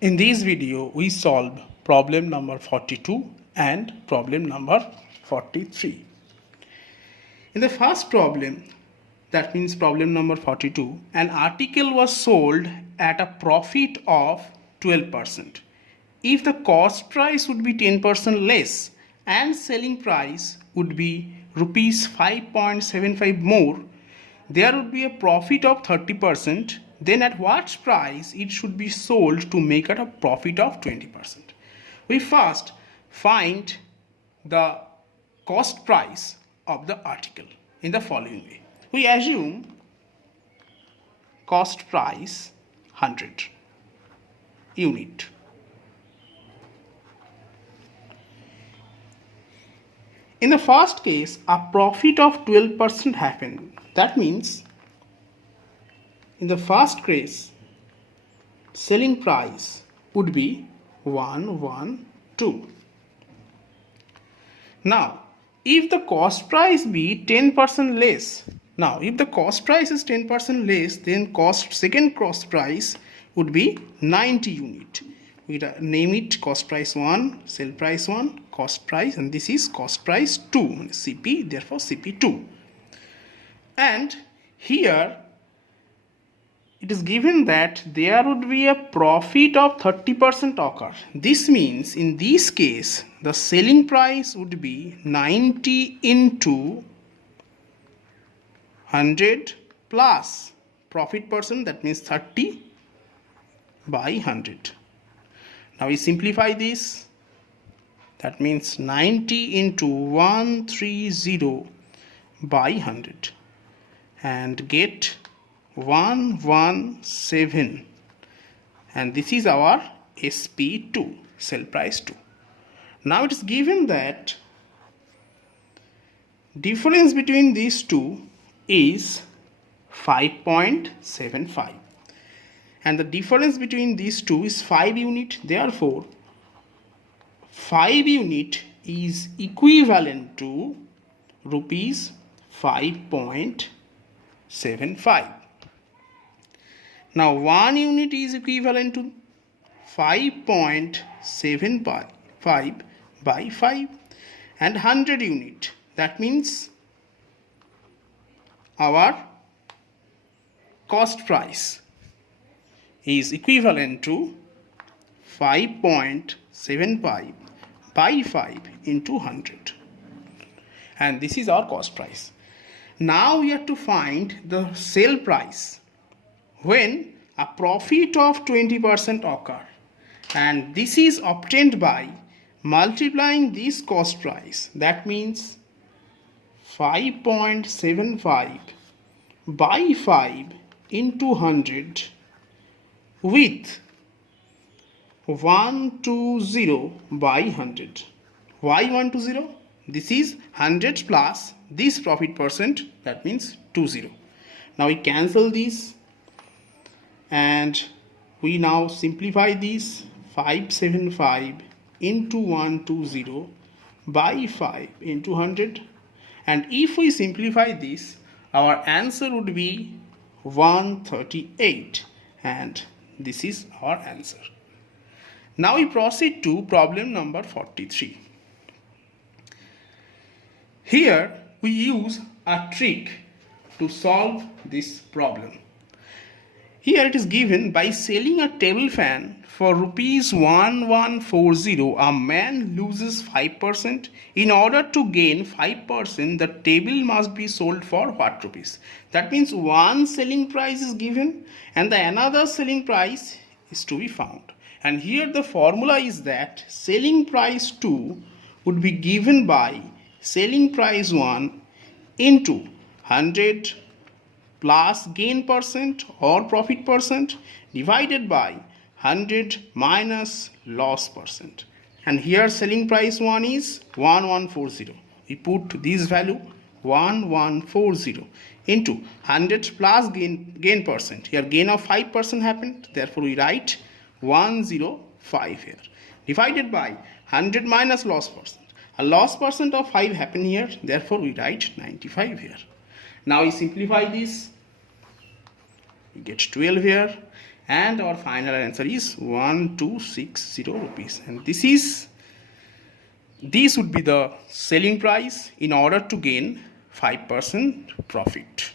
In this video, we solve problem number 42 and problem number 43. In the first problem, that means problem number 42, an article was sold at a profit of 12%. If the cost price would be 10% less and selling price would be rupees 5.75 more, there would be a profit of 30%. Then at what price it should be sold to make it a profit of 20%. We first find the cost price of the article in the following way. We assume cost price 100 unit. In the first case, a profit of 12% happened. That means in the first case, selling price would be 112. Now, if the cost price be 10% less, if the cost price is 10% less, then second cost price would be 90 unit. We name it cost price 1, sell price 1, cost price, and this is cost price 2, CP, therefore CP2. And here it is given that there would be a profit of 30% occur. This means in this case the selling price would be 90 into 100 plus profit percent, that means 30 by 100. Now we simplify this. That means 90 into 130 by 100 and get 117, and this is our SP2, sell price 2. Now it is given that difference between these two is 5.75, and the difference between these two is 5 unit. Therefore 5 unit is equivalent to rupees 5.75. Now 1 unit is equivalent to 5.75 by 5, and 100 unit, that means our cost price is equivalent to 5.75 by 5 into 100, and this is our cost price. Now we have to find the sale price when a profit of 20% occur, and this is obtained by multiplying this cost price, that means 5.75 by 5 into 100 with 120 by 100. Why 120? This is 100 plus this profit percent, that means 20. Now we cancel this and we now simplify this. 575 into 120 by 5 into 100, and if we simplify this, our answer would be 138, and this is our answer. Now we proceed to problem number 43. Here we use a trick to solve this problem. Here it is given, by selling a table fan for rupees 1140, a man loses 5%. In order to gain 5%, the table must be sold for what rupees? That means one selling price is given and the another selling price is to be found. And here the formula is that selling price 2 would be given by selling price 1 into 100 plus gain percent or profit percent divided by 100 minus loss percent. And here selling price 1 is 1140. We put this value 1140 into 100 plus gain percent. Here gain of 5% happened, therefore we write 105 here, divided by 100 minus loss percent. A loss percent of 5 happened here, therefore we write 95 here. Now we simplify this, we get 12 here, and our final answer is 1260 rupees, and this would be the selling price in order to gain 5% profit.